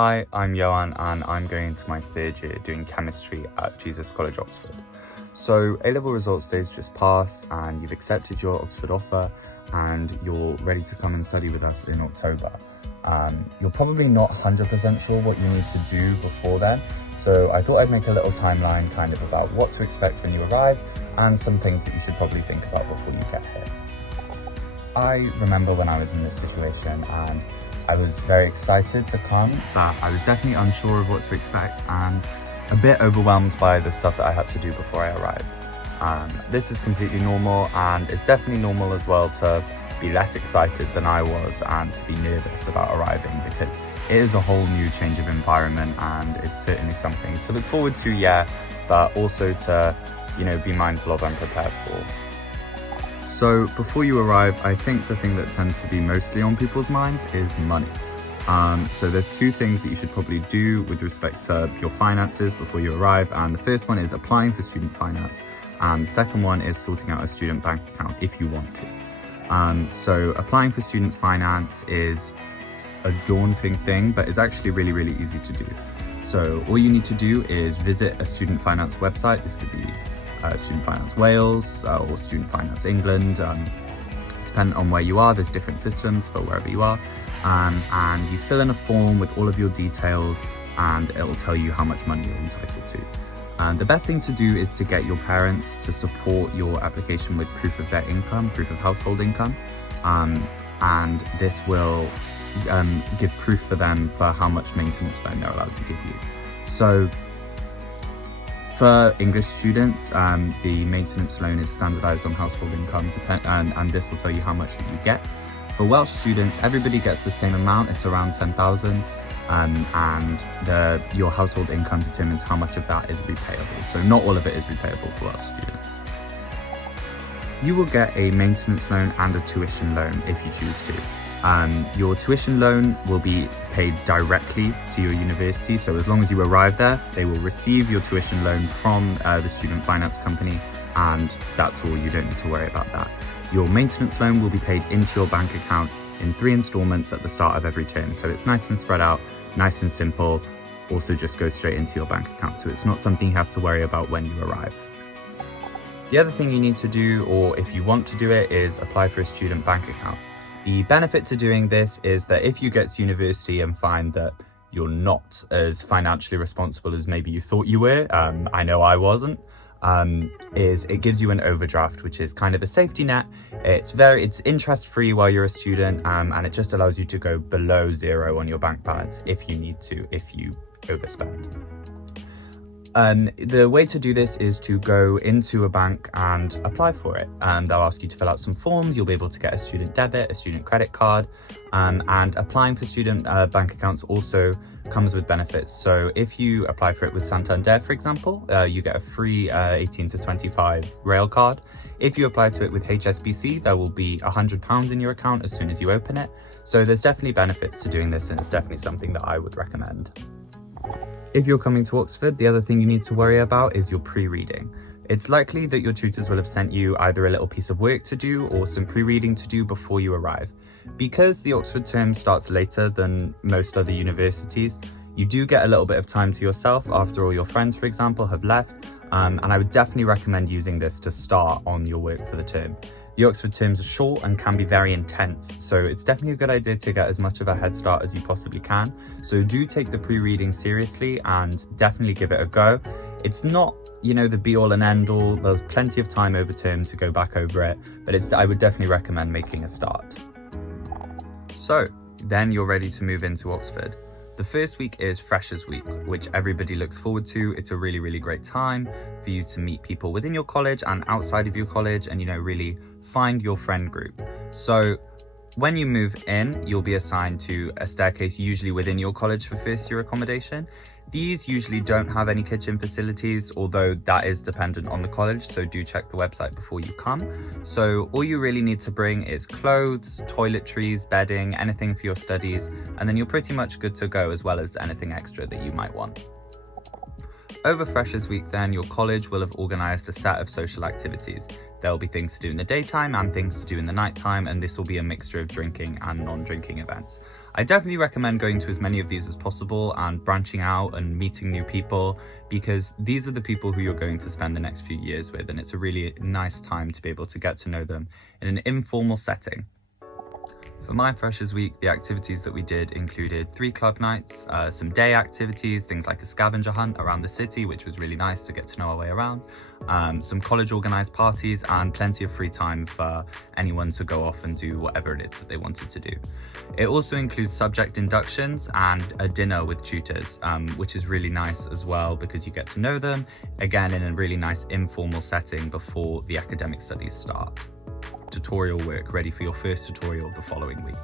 Hi, I'm Ioan and I'm going into my third year doing chemistry at Jesus College, Oxford. So A-level results days just passed and you've accepted your Oxford offer and you're ready to come and study with us in October. You're probably not 100% sure what you need to do before then, so I thought I'd make a little timeline kind of about what to expect when you arrive and some things that you should probably think about before you get here. I remember when I was in this situation and I was very excited to come, but I was definitely unsure of what to expect and a bit overwhelmed by the stuff that I had to do before I arrived. This is completely normal, and it's definitely normal as well to be less excited than I was and to be nervous about arriving, because it is a whole new change of environment and it's certainly something to look forward to, yeah, but also to, be mindful of and prepared for. So before you arrive, I think the thing that tends to be mostly on people's minds is money. So there's two things that you should probably do with respect to your finances before you arrive. And the first one is applying for student finance. And the second one is sorting out a student bank account if you want to. So applying for student finance is a daunting thing, but it's actually really, really easy to do. So all you need to do is visit a student finance website. This could be Student Finance Wales or Student Finance England. Depending on where you are, there's different systems for wherever you are. And you fill in a form with all of your details and it will tell you how much money you're entitled to. And the best thing to do is to get your parents to support your application with proof of their income, proof of household income. And this will give proof for them for how much maintenance loan they're allowed to give you. So for English students, the maintenance loan is standardised on household income, and this will tell you how much that you get. For Welsh students, everybody gets the same amount, it's around 10,000, and your household income determines how much of that is repayable. So not all of it is repayable for Welsh students. You will get a maintenance loan and a tuition loan if you choose to. Your tuition loan will be paid directly to your university, so as long as you arrive there, they will receive your tuition loan from the student finance company, and that's all. You don't need to worry about that. Your maintenance loan will be paid into your bank account in 3 installments at the start of every term, so it's nice and spread out, nice and simple, also just goes straight into your bank account, so it's not something you have to worry about when you arrive. The other thing you need to do, or if you want to do it, is apply for a student bank account. The benefit to doing this is that if you get to university and find that you're not as financially responsible as maybe you thought you were, I know I wasn't, is it gives you an overdraft, which is kind of a safety net. It's interest free while you're a student, and it just allows you to go below zero on your bank balance if you need to, if you overspend. The way to do this is to go into a bank and apply for it. They'll ask you to fill out some forms. You'll be able to get a student debit, a student credit card, and applying for student bank accounts also comes with benefits. So if you apply for it with Santander, for example, you get a free 18 to 25 rail card. If you apply to it with HSBC, there will be £100 in your account as soon as you open it. So there's definitely benefits to doing this, and it's definitely something that I would recommend. If you're coming to Oxford, the other thing you need to worry about is your pre-reading. It's likely that your tutors will have sent you either a little piece of work to do or some pre-reading to do before you arrive. Because the Oxford term starts later than most other universities, you do get a little bit of time to yourself after all your friends, for example, have left, and I would definitely recommend using this to start on your work for the term. The Oxford terms are short and can be very intense, so it's definitely a good idea to get as much of a head start as you possibly can. So do take the pre-reading seriously and definitely give it a go. It's not, the be-all and end-all. There's plenty of time over term to go back over it, but I would definitely recommend making a start. So then you're ready to move into Oxford. The first week is Freshers Week, which everybody looks forward to. It's a really, really great time for you to meet people within your college and outside of your college and, really find your friend group. So when you move in, you'll be assigned to a staircase usually within your college for first year accommodation. These usually don't have any kitchen facilities, although that is dependent on the college, so do check the website before you come. So all you really need to bring is clothes, toiletries, bedding, anything for your studies, and then you're pretty much good to go, as well as anything extra that you might want. Over Freshers Week then, your college will have organised a set of social activities. There will be things to do in the daytime and things to do in the nighttime, and this will be a mixture of drinking and non-drinking events. I definitely recommend going to as many of these as possible and branching out and meeting new people, because these are the people who you're going to spend the next few years with, and it's a really nice time to be able to get to know them in an informal setting. For my Freshers Week, the activities that we did included 3 club nights, some day activities, things like a scavenger hunt around the city, which was really nice to get to know our way around, some college organised parties, and plenty of free time for anyone to go off and do whatever it is that they wanted to do. It also includes subject inductions and a dinner with tutors, which is really nice as well because you get to know them, again in a really nice informal setting before the academic studies start. Tutorial work ready for your first tutorial the following week.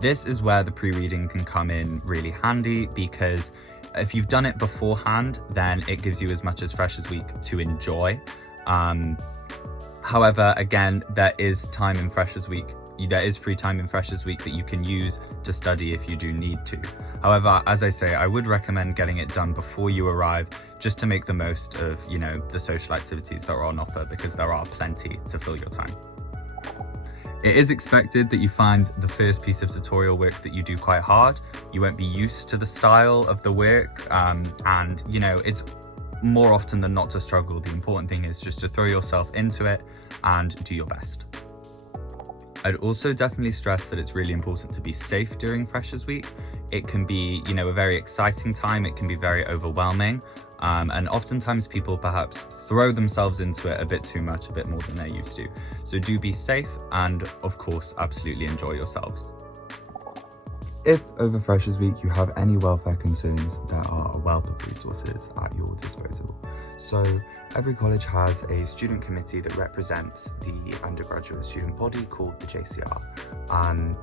This is where the pre-reading can come in really handy, because if you've done it beforehand, then it gives you as much as Freshers Week to enjoy. However, again, there is time in Freshers Week. There is free time in Freshers Week that you can use to study if you do need to. However, as I say, I would recommend getting it done before you arrive, just to make the most of, the social activities that are on offer, because there are plenty to fill your time. It is expected that you find the first piece of tutorial work that you do quite hard. You won't be used to the style of the work, and it's more often than not to struggle. The important thing is just to throw yourself into it and do your best. I'd also definitely stress that it's really important to be safe during Freshers Week. It can be, a very exciting time. It can be very overwhelming. And oftentimes people perhaps throw themselves into it a bit too much, a bit more than they're used to. So do be safe and, of course, absolutely enjoy yourselves. If over Freshers Week you have any welfare concerns, there are a wealth of resources at your disposal. So every college has a student committee that represents the undergraduate student body called the JCR.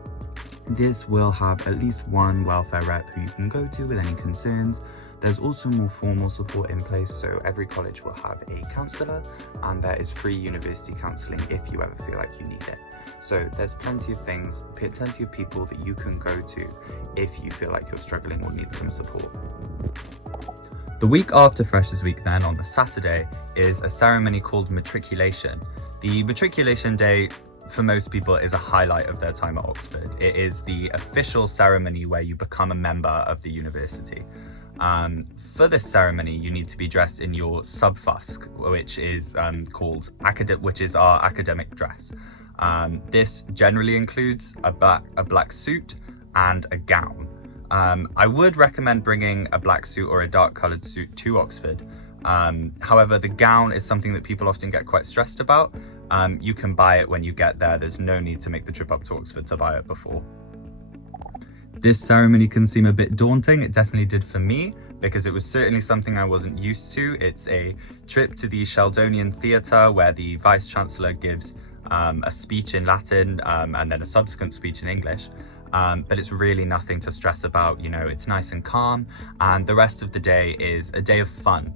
This will have at least one welfare rep who you can go to with any concerns. There's also more formal support in place, so every college will have a counsellor, and there is free university counselling if you ever feel like you need it. So there's plenty of people that you can go to if you feel like you're struggling or need some support. The week after Freshers Week then, on the Saturday, is a ceremony called Matriculation. The Matriculation Day, for most people, is a highlight of their time at Oxford. It is the official ceremony where you become a member of the university. For this ceremony, you need to be dressed in your subfusk, which is which is our academic dress. This generally includes a black suit and a gown. I would recommend bringing a black suit or a dark coloured suit to Oxford. However, the gown is something that people often get quite stressed about. You can buy it when you get there. There's no need to make the trip up to Oxford to buy it before. This ceremony can seem a bit daunting. It definitely did for me, because it was certainly something I wasn't used to. It's a trip to the Sheldonian Theatre where the Vice-Chancellor gives a speech in Latin and then a subsequent speech in English. But it's really nothing to stress about. It's nice and calm, and the rest of the day is a day of fun.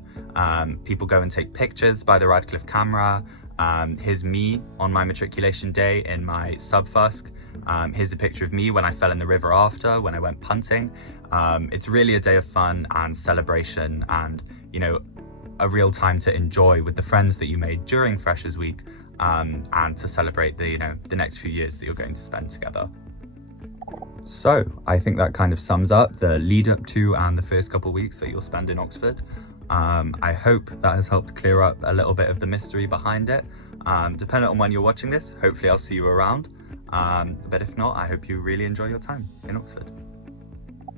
People go and take pictures by the Radcliffe camera. Here's me on my matriculation day in my subfusk. Here's a picture of me when I fell in the river after, when I went punting. It's really a day of fun and celebration, and a real time to enjoy with the friends that you made during Freshers Week, and to celebrate the next few years that you're going to spend together. So I think that kind of sums up the lead up to and the first couple of weeks that you'll spend in Oxford. I hope that has helped clear up a little bit of the mystery behind it. Depending on when you're watching this, hopefully I'll see you around. But if not, I hope you really enjoy your time in Oxford.